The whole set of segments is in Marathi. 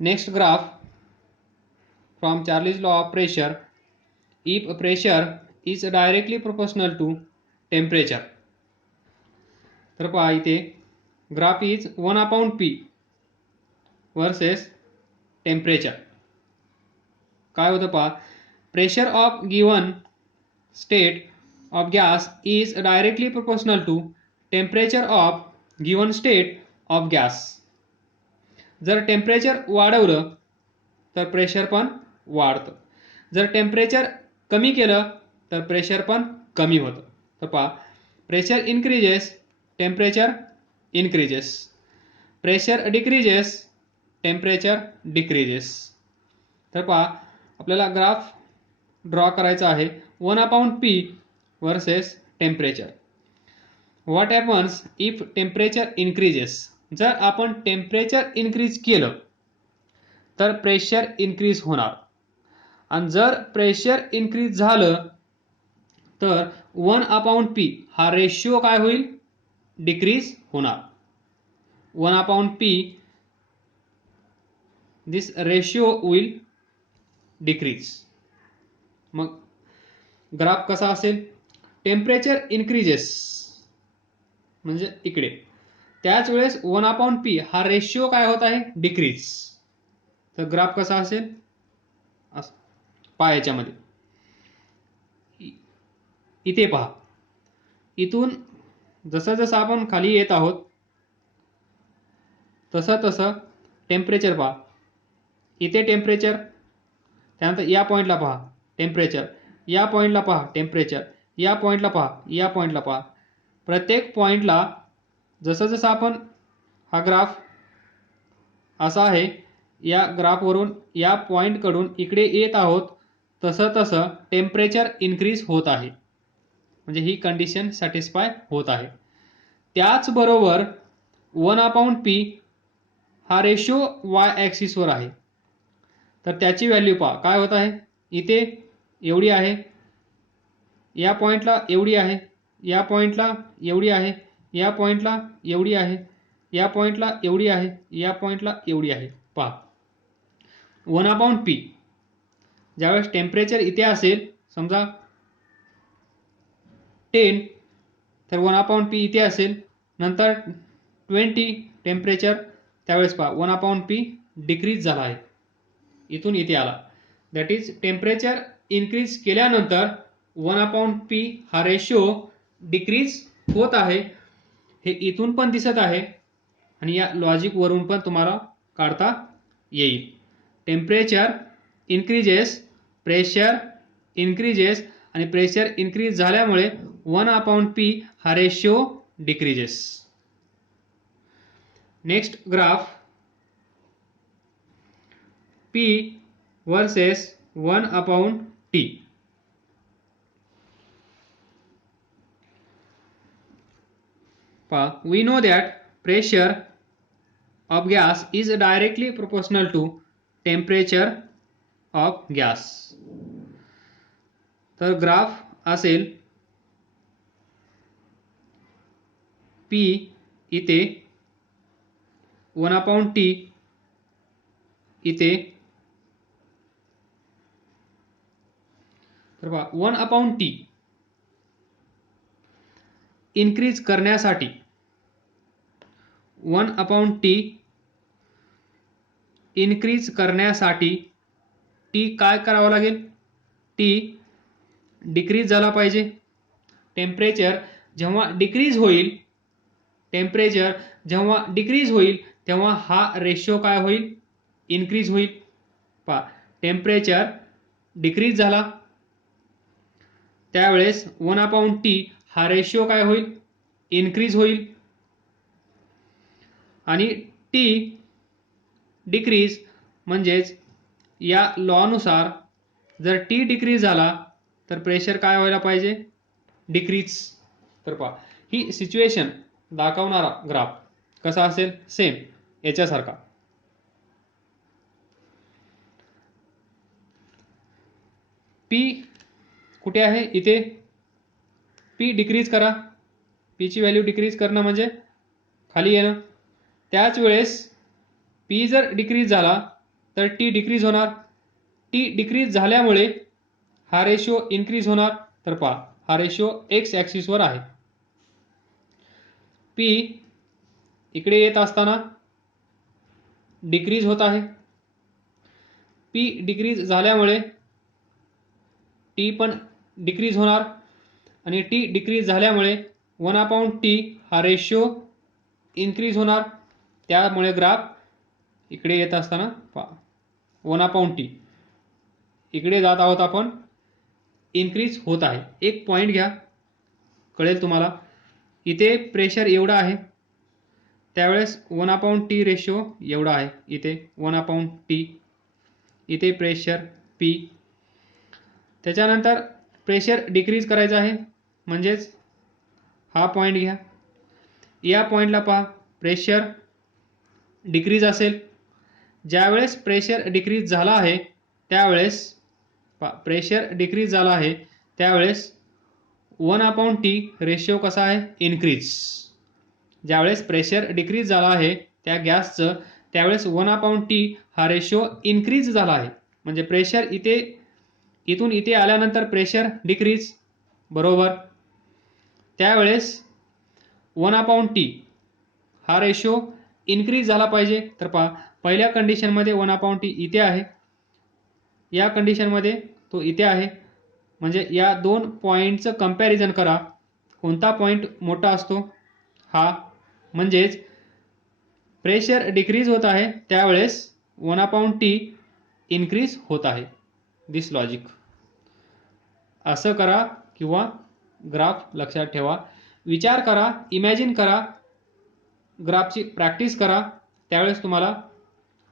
Next graph from Charlie's law of pressure. If pressure is directly proportional to temperature, तर पहा इथे graph is 1/p versus temperature. काय होतं पहा, pressure of given state of gas is directly proportional to temperature of given state of gas. जर टेम्परेचर वाढवलं तर प्रेशर पण वाढतं, जर टेम्परेचर कमी केलं तर प्रेशर पण कमी होतं. तर पहा, pressure increases temperature increases, pressure decreases temperature decreases. तर पहा, आपल्याला ग्राफ ड्रॉ करायचा आहे 1/p versus temperature. What happens if temperature increases. जर आपण टेम्परेचर इन्क्रीज केलं तर प्रेशर इन्क्रीज होणार, आणि जर प्रेशर इन्क्रीज झालं तर 1/p हा रेशिओ काय होईल, डिक्रीज होणार. 1/p this ratio will decrease. मग ग्राफ कसा असेल, टेम्परेचर इन्क्रीजेस म्हणजे इकडे, त्याच वेळेस 1/p हा रेशिओ काय होत आहे, डिक्रीज. तर ग्राफ कसा असेल, पहा याच्यामध्ये इथे पहा, इथून जसं जसं आपण खाली येत आहोत तसं तसं टेम्परेचर पहा, इथे टेम्परेचर, त्यानंतर या पॉईंटला पहा टेम्परेचर, या पॉईंटला पहा टेम्परेचर, या पॉईंटला पहा, या पॉईंटला पहा. प्रत्येक पॉईंटला जसं जसं आपण, हा ग्राफ असा आहे, या ग्राफवरून या पॉईंटकडून इकडे येत आहोत तसं तसं टेम्परेचर इन्क्रीज होत आहे, म्हणजे ही कंडिशन सॅटिस्फाय होत आहे. त्याचबरोबर 1/p हा रेशो वाय ॲक्सिसवर आहे, तर त्याची व्हॅल्यू पहा काय होत आहे, इथे एवढी आहे, या पॉईंटला एवढी आहे, या पॉईंटला एवढी आहे, या पॉईंटला एवढी आहे, या पॉईंटला एवढी आहे, या पॉईंटला एवढी आहे. पहा 1/p ज्यावेळेस टेम्परेचर इथे असेल समजा 10, तर 1/p इथे असेल, नंतर 20 टेम्परेचर, त्यावेळेस पहा 1/p डिक्रीज झाला आहे, इथून इथे आला. दॅट इज टेम्परेचर इन्क्रीज केल्यानंतर 1/p हा रेशो डिक्रीज होत आहे. हे इथून पण दिसत आहे आणि या लॉजिकवरून पण तुम्हाला काढता येईल. टेम्परेचर इन्क्रीजेस, प्रेशर इन्क्रीजेस, आणि प्रेशर इन्क्रीज झाल्यामुळे 1/p हा ratio decreases. Next graph p versus 1/t. We know that pressure of gas is directly proportional to temperature of gas. तर ग्राफ असेल p इथे, 1/t इथे. तर 1/t इन्क्रीज करण्यासाठी 1/t इन्क्रीज करण्यासाठी t काय करावं लागेल, t डिक्रीज झाला पाहिजे. टेम्परेचर जेव्हा डिक्रीज होईल, टेम्परेचर जेव्हा डिक्रीज होईल तेव्हा हा रेशो काय होईल, इन्क्रीज होईल. पहा टेम्परेचर डिक्रीज झाला त्यावेळेस 1/t हा रेशो काय होईल, इन्क्रीज होईल. आणि t डिक्रीज म्हणजेच या लॉनुसार जर t डिक्रीज झाला तर प्रेशर काय व्हायला पाहिजे, डिक्रीज. तर पहा ही सिच्युएशन दाखवणारा ग्राफ कसा असेल, सेम याच्यासारखा. p कुठे आहे, इथे. p डिक्रीज करा, p ची व्हॅल्यू डिक्रीज करणं म्हणजे खाली येणं. त्याच वेळेस p जर डिक्रीज झाला तर टी डिक्रीज होणार. टी डिक्रीज झाल्यामुळे हा रेशो इन्क्रीज होणार. तर पहा हा रेशो एक्स ॲक्सिसवर आहे. पी इकडे येत असताना डिक्रीज होत आहे. पी डिक्रीज झाल्यामुळे टी पण डिक्रीज होणार आणि टी डिक्रीज झाल्यामुळे 1/t हा रेशो इन्क्रीज होणार. त्यामुळे ग्राफ इकडे येत असताना 1/t इकडे जात आहोत आपण, इन्क्रीज होत आहे. एक पॉईंट घ्या, कळेल तुम्हाला. इथे प्रेशर एवढा आहे, त्यावेळेस 1/t रेशो एवढा आहे. इथे 1/t, इथे प्रेशर P. त्याच्यानंतर प्रेशर डिक्रीज करायचं आहे, म्हणजेच हा पॉईंट घ्या. या पॉईंटला पहा प्रेशर डिक्रीज असेल. ज्यावेळेस प्रेशर डिक्रीज झाला आहे त्यावेळेस प्रेशर डिक्रीज झाला आहे त्यावेळेस 1/t रेशो कसा आहे, इन्क्रीज. ज्यावेळेस प्रेशर डिक्रीज झाला आहे त्या गॅसचं त्यावेळेस 1/t हा रेशो इन्क्रीज झाला आहे. म्हणजे प्रेशर इथून इथे आल्यानंतर प्रेशर डिक्रीज, बरोबर. त्यावेळेस 1/t हा रेशो इन्क्रीज झाला पाहिजे. तर पहा पहिल्या कंडिशनमध्ये 1/t इथे आहे, या कंडिशनमध्ये तो इथे आहे. म्हणजे या दोन पॉईंटचं कंपॅरिझन करा, कोणता पॉईंट मोठा असतो, हा. म्हणजेच प्रेशर डिक्रीज होत आहे त्यावेळेस 1/t इन्क्रीज होत आहे. दिस लॉजिक. असं करा किंवा ग्राफ लक्षात ठेवा, विचार करा, इमॅजिन करा, ग्राफची प्रॅक्टिस करा, त्यावेळेस तुम्हाला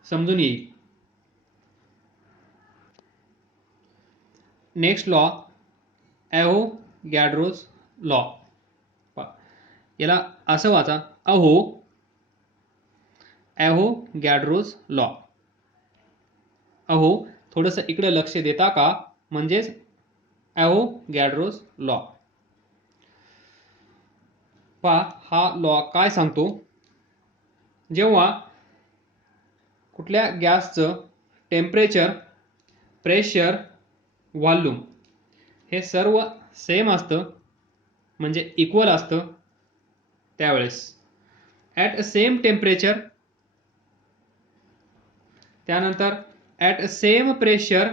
समजून येईल. Next law, Avogadro's law. याला असं वाचा, ॲव्होगॅड्रोज लॉ. थोडंसं इकडे लक्ष देता का, म्हणजेच ॲव्होगॅड्रोज लॉ. पहा हा लॉ काय सांगतो, जेव्हा कुठल्या गॅसचं टेम्परेचर, प्रेशर, व्हॉल्यूम हे सर्व सेम असतं, म्हणजे इक्वल असतं, त्यावेळेस ॲट सेम टेम्परेचर, त्यानंतर ॲट सेम प्रेशर,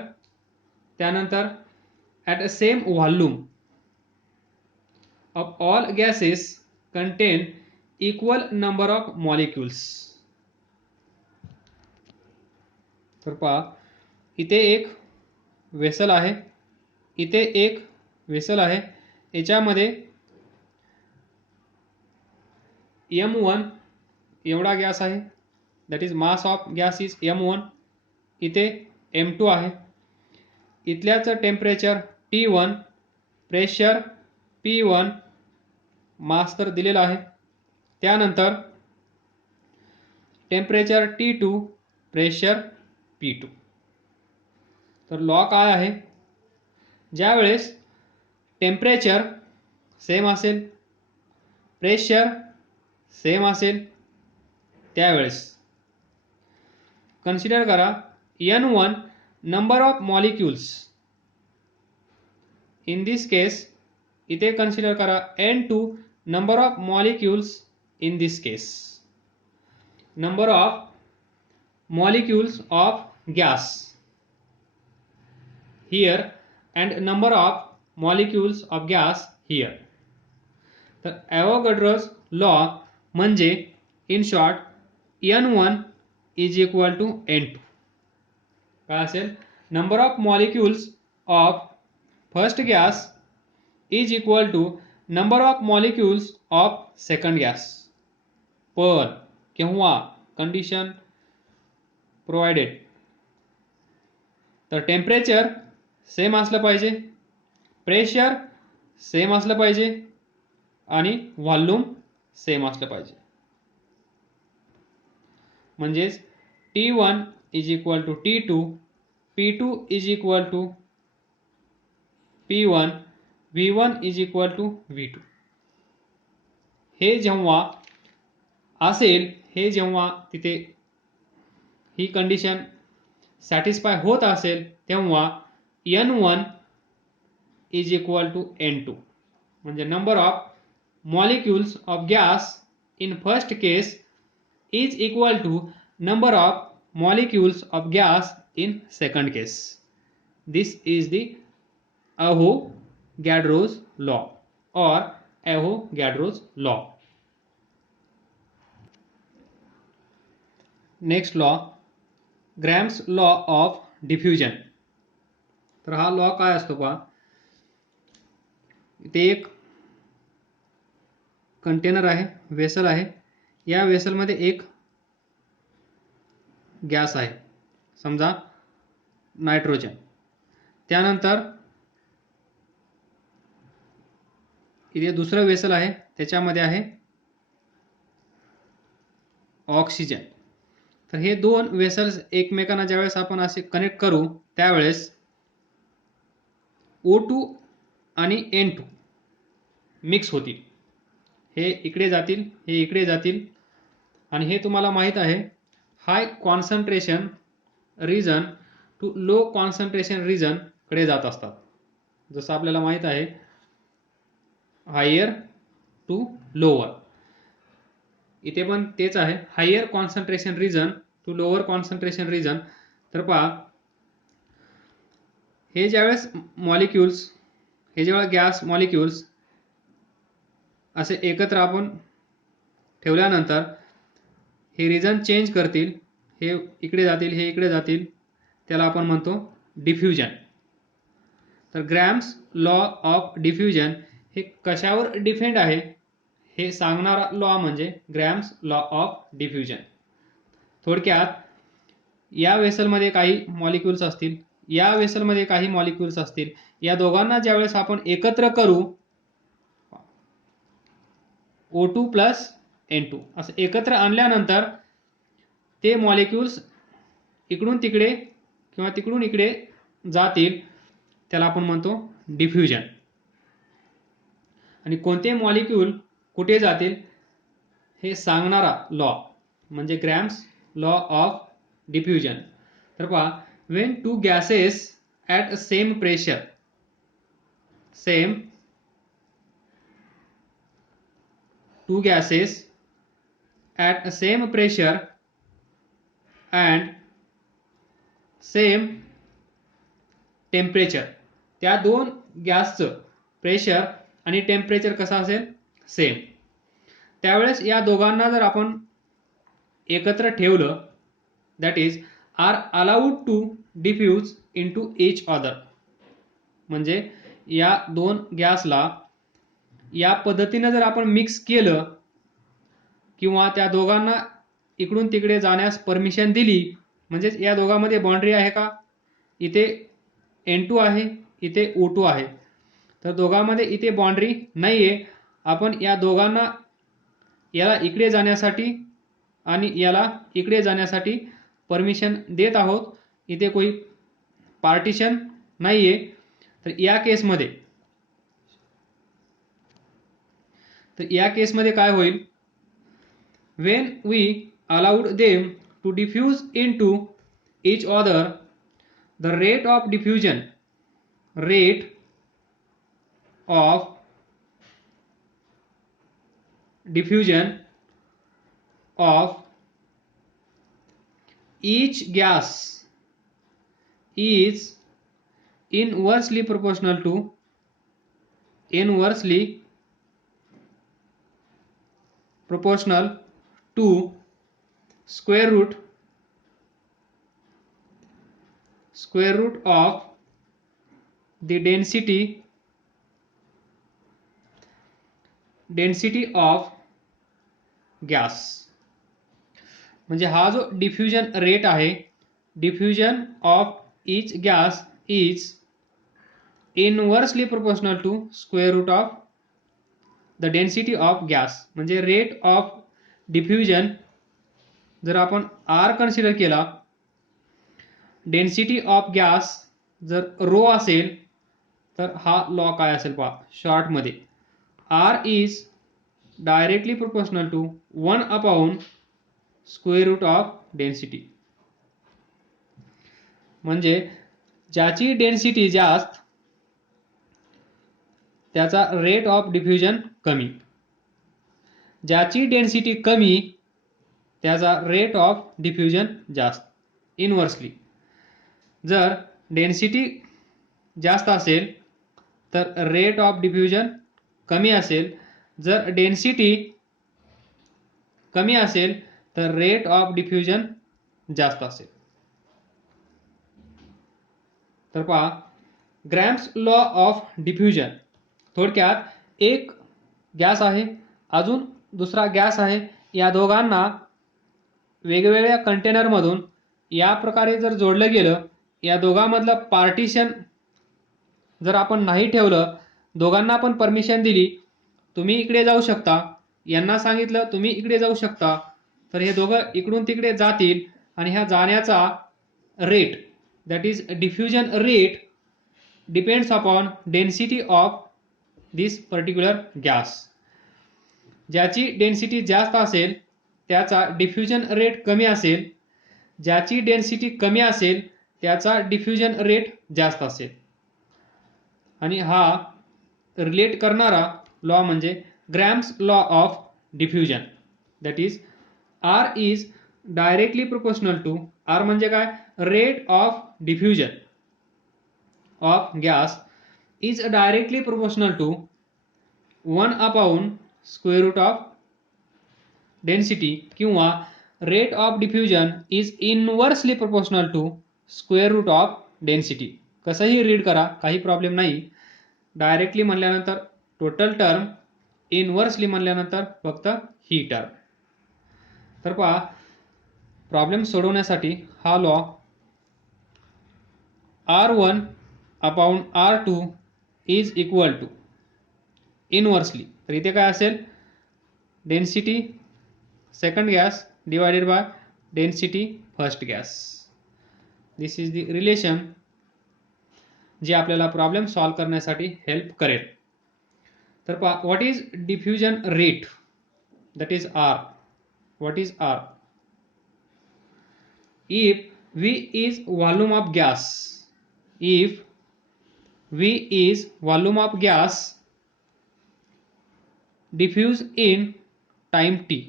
त्यानंतर at same volume of all gases content equal number of molecules. तर पहा इथे एक वेसल आहे, इथे एक वेसल आहे. याच्यामध्ये m1 एवढा गॅस आहे, that is mass of gas is m1. इथे m2 आहे. इथल्याचं टेम्परेचर T1, प्रेशर P1, मास तर दिलेला आहे. त्यानंतर टेम्परेचर T2, प्रेशर P2. तर लॉ काय आहे, ज्यावेळेस टेम्परेचर सेम असेल, प्रेशर सेम असेल, त्यावेळेस कन्सिडर करा N1 number of molecules. In this case इथे कन्सिडर करा N2 number of molecules. In this case number of molecules of gas here and number of molecules of gas here. तर ॲव्होगॅड्रोज लॉ म्हणजे in short N1 is equal to N2. काय असेल, number of molecules of first gas is equal to number of molecules of second gas. पण केव्हा, कंडिशन प्रोव्हाइडेड, तर टेम्परेचर सेम असलं पाहिजे, प्रेशर सेम असलं पाहिजे आणि व्हॉल्यूम सेम असलं पाहिजे. म्हणजेच T1 is equal to T2, P2 is equal to P1, V1 is equal to V2. हे जेव्हा असेल, हे जेव्हा तिथे ही कंडिशन सॅटिस्फाय होत असेल तेव्हा N1 is equal to N2, म्हणजे number of molecules of gas in first case is equal to number of molecules of gas in second case. This is the Avogadro's law or Avogadro's law. Next law, Graham's law of diffusion. तर हा लॉ काय असतो पहा, इथे एक कंटेनर आहे, वेसल आहे, या वेसलमध्ये एक गॅस आहे, समजा नायट्रोजन. त्यानंतर इथे दुसरं वेसल आहे, त्याच्यामध्ये आहे ऑक्सिजन. तर हे दोन वेसल्स एकमेकांना ज्यावेळेस आपण असे कनेक्ट करू त्यावेळेस O2 आणि N2 मिक्स होतील. हे इकडे जातील, हे इकडे जातील, आणि हे तुम्हाला माहीत आहे high concentration region to low concentration region कडे जात असतात. जसं आपल्याला माहीत आहे हायर टू लोअर, इथे पण तेच आहे, higher concentration region to lower concentration region. तर पहा, हे ज्यावेळेस मॉलिक्युल्स, हे जेव्हा गॅस मॉलिक्युल्स असे एकत्र आपण ठेवल्यानंतर हे रिजन चेंज करतील, हे इकडे जातील, हे इकडे जातील, त्याला आपण म्हणतो डिफ्युजन. तर ग्रॅम्स लॉ ऑफ डिफ्युजन हे कशावर डिपेंड आहे हे सांगणारा लॉ म्हणजे ग्रॅम्स लॉ ऑफ डिफ्युजन. थोडक्यात या वेसलमध्ये काही मॉलिक्युल्स असतील, या वेसलमध्ये काही मॉलिक्युल्स असतील, या दोघांना ज्यावेळेस आपण एकत्र करू O2 प्लस N2 असं एकत्र आणल्यानंतर ते मॉलिक्युल्स इकडून तिकडे किंवा तिकडून इकडे जातील, त्याला आपण म्हणतो डिफ्युजन. आणि कोणते मॉलिक्यूल कुठे जातील हे सांगणारा लॉ म्हणजे ग्रॅम्स लॉ ऑफ डिफ्युजन. तर पहा, when two gases at same pressure, two gases at same pressure and same temperature, त्या दोन गॅसचं प्रेशर आणि टेम्परेचर कसं असेल, सेम, त्यावेळेस या दोघांना जर आपण एकत्र ठेवलं, that is are allowed to diffuse into each other. म्हणजे या दोन गॅसला या पद्धतीने जर आपण मिक्स केलं किंवा त्या दोघांना इकडून तिकडे जाण्यास परमिशन दिली, म्हणजेच या दोघांमध्ये बाउंड्री आहे का, इथे N2 आहे, इथे O2 आहे, तर दोघांमध्ये इथे बाउंड्री नाही आहे. आपण या दोघांना याला इकडे जाण्यासाठी आणि याला इकडे जाण्यासाठी परमिशन देत आहोत, इथे कोई पार्टिशन नाही आहे. तर या केसमध्ये काय होईल, when we allowed them to diffuse into each other, the rate of diffusion of each gas is inversely proportional to square root of the density of gas. म्हणजे हा जो डिफ्युजन रेट आहे, diffusion of each gas is inversely proportional to square root of the density of gas. म्हणजे रेट ऑफ डिफ्युजन जर आपण R कन्सिडर केला, डेन्सिटी ऑफ गॅस जर रो असेल, तर हा लॉ काय असेल पहा, शॉर्ट मध्ये R is directly proportional to 1 upon square root of density. म्हणजे ज्याची डेन्सिटी जास्त त्याचा रेट ऑफ डिफ्युजन कमी, ज्याची डेन्सिटी कमी त्याचा रेट ऑफ डिफ्युजन जास्त. इनवर्सली जर डेन्सिटी जास्त असेल तर रेट ऑफ डिफ्युजन कमी असेल, जर डेन्सिटी कमी असेल तर रेट ऑफ डिफ्युजन जास्त असेल. तर पहा ग्रॅम्स लॉ ऑफ डिफ्युजन. थोडक्यात एक गॅस आहे, अजून दुसरा गॅस आहे, या दोघांना वेगवेगळ्या कंटेनरमधून या प्रकारे जर जोडलं गेलं, या दोघांमधलं पार्टिशन जर आपण नाही ठेवलं, दोघांना पण परमिशन दिली तुम्ही इकडे जाऊ शकता, यांना सांगितलं तुम्ही इकडे जाऊ शकता, तर हे दोघं इकडून तिकडे जातील आणि ह्या जाण्याचा rate, that is diffusion rate, depends upon density of this particular gas. ज्याची डेन्सिटी जास्त असेल त्याचा डिफ्युजन रेट कमी असेल, ज्याची डेन्सिटी कमी असेल त्याचा डिफ्युजन रेट जास्त असेल. आणि हा रिलेट करणारा लॉ म्हणजे Graham's law of diffusion. That is R is directly proportional to, R म्हणजे काय, rate of diffusion of gas is directly proportional to 1 upon square root of density, किंवा rate of diffusion is inversely proportional to square root of density. कसंही रीड करा, काही प्रॉब्लेम नाही. डायरेक्टली म्हणल्यानंतर टोटल टर्म, इनवर्सली म्हणल्यानंतर फक्त ही टर्म. तर पहा प्रॉब्लेम सोडवण्यासाठी हा law R1 upon R2 is equal to inversely, तर इथे काय असेल, density second gas divided by density first gas. This is the relation जे आपल्याला प्रॉब्लेम सॉल्व करण्यासाठी हेल्प करेल. तर पहा what is diffusion rate, that is R. What is R? If V is volume of gas, if V is volume of gas diffuse in time t,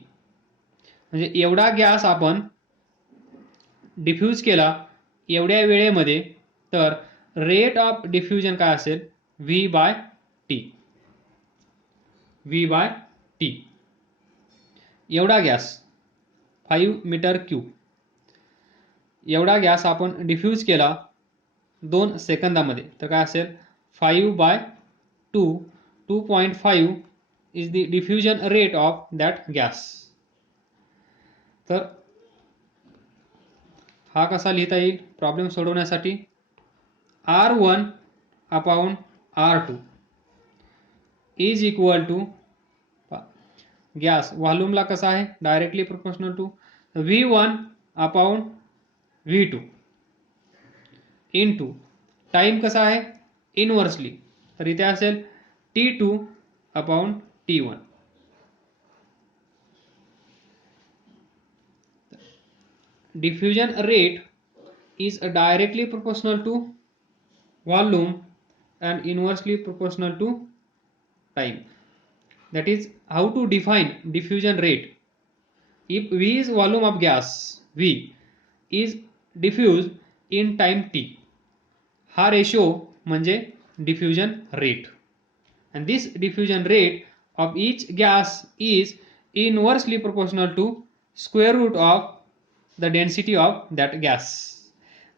म्हणजे एवढा गॅस आपण डिफ्यूज केला एवढ्या वेळेमध्ये, तर रेट ऑफ डिफ्युजन काय असेल, V by T. V by T. एवढा गॅस 5 मीटर क्यूब, एवढा गॅस आपण डिफ्यूज केला 2 सेकंदामध्ये, तर काय असेल 5 by 2, 2.5 is the diffusion rate of that gas. तर हा कसा लिहिता येईल प्रॉब्लेम सोडवण्यासाठी, R1 upon R2 is equal to, gas व्हॉल्यूमला कसा आहे directly proportional to V1 upon V2 into time कसा आहे इनवर्सली, तर इथे असेल T2 upon T1. Diffusion rate is directly proportional to volume and inversely proportional to time. That is how to define diffusion rate. If V is volume of gas, V is diffused in time t. हा रेशो म्हणजे diffusion rate, and this diffusion rate of each gas is inversely proportional to square root of the density of that gas.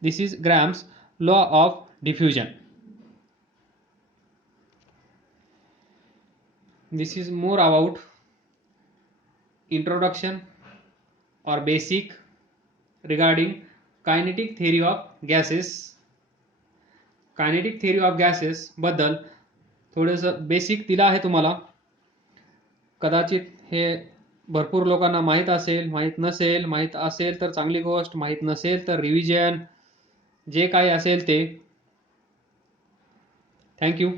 This is Graham's law of diffusion. This is more about introduction or basic regarding kinetic theory of gases. Kinetic theory of gases बद्दल थोडंसं बेसिक दिलं आहे तुम्हाला. कदाचित हे भरपूर लोकांना माहीत असेल, माहीत नसेल, माहीत असेल तर चांगली गोष्ट, माहीत नसेल तर रिव्हिजन जे काही असेल ते. थँक्यू.